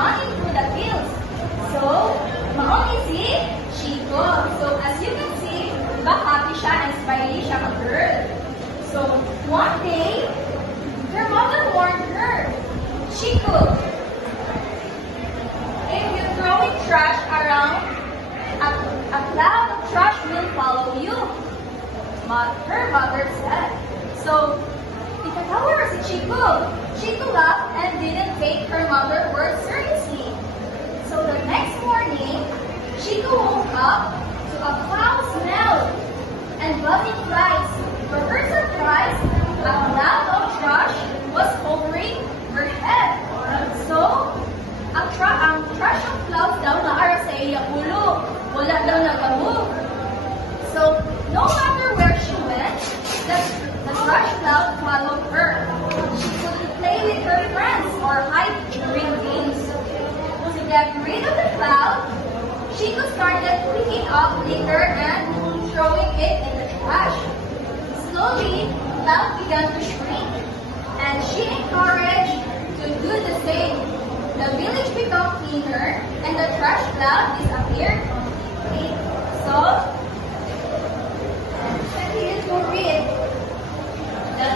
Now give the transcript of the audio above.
running through the fields. So, maoni si Chico. So, as you can see, happy siya and smiley siya ka-girl. So, one day, her mother warned her, Chico, if you're throwing trash around, a cloud of trash will follow you. Her mother said. So, ikatawa si Chico. Chico laughed and didn't take her mother's words seriously. So the next morning, Chico woke up to a foul smell and buzzing flies. For her surprise, a cloud of trash was covering her head. So, ang trash of clouds daw naara sa iya ulo. Wala daw nag-move. So, no matter where she went, the trash cloud followed her. She couldn't play with her friends or hide during games. To get rid of the cloud, Chico started picking up litter and throwing it in the trash. Slowly, the cloud began to shrink, and she encouraged to do the same. The village became cleaner, and the trash cloud disappeared completely. So, let's read. The